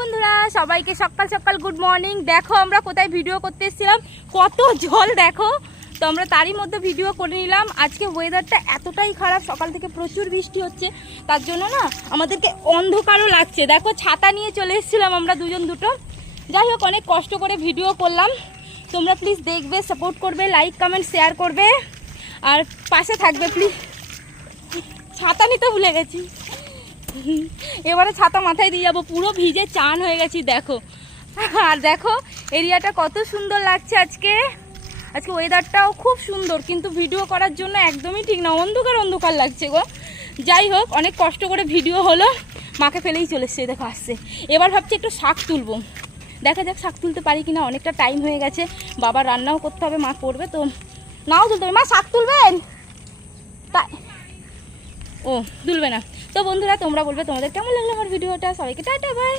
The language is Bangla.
বন্ধুরা সবাইকে সকাল সকাল গুড মর্নিং। দেখো আমরা কোথায় ভিডিও করতে এসেছিলাম, কত জল দেখো। তো আমরা তারই মধ্যে ভিডিও করে নিলাম। আজকে ওয়েদারটা এতটাই খারাপ, সকাল থেকে প্রচুর বৃষ্টি হচ্ছে, তার জন্য না আমাদেরকে অন্ধকারও লাগছে। দেখো ছাতা নিয়ে চলে এসেছিলাম আমরা দুটো। যাই হোক, অনেক কষ্ট করে ভিডিও করলাম। তোমরা প্লিজ দেখবে, সাপোর্ট করবে, লাইক কমেন্ট শেয়ার করবে আর পাশে থাকবে প্লিজ। ছাতা নিতে ভুলে গেছি, এবারে ছাতা মাথায় দিয়ে যাবো। পুরো ভিজে চান হয়ে গেছি দেখো। আর দেখো এরিয়াটা কত সুন্দর লাগছে। আজকে ওয়েদারটাও খুব সুন্দর, কিন্তু ভিডিও করার জন্য একদমই ঠিক না, অন্ধকার লাগছে গো। যাই হোক, অনেক কষ্ট করে ভিডিও হলো, মাকে ফেলেই চলে এসছে, দেখো আসছে। এবার ভাবছি একটু শাক তুলবো, দেখা যাক শাক তুলতে পারি কিনা। অনেকটা টাইম হয়ে গেছে, বাবা রান্নাও করতে হবে, মা করবে, তো নাও তুলতে হবে। মা শাক তুলবেন? তাই ও তুলবে না। তো বন্ধুরা তোমরা বলবে তোমাদের কেমন লাগলো আমার ভিডিওটা। সবাইকে টাটা বাই।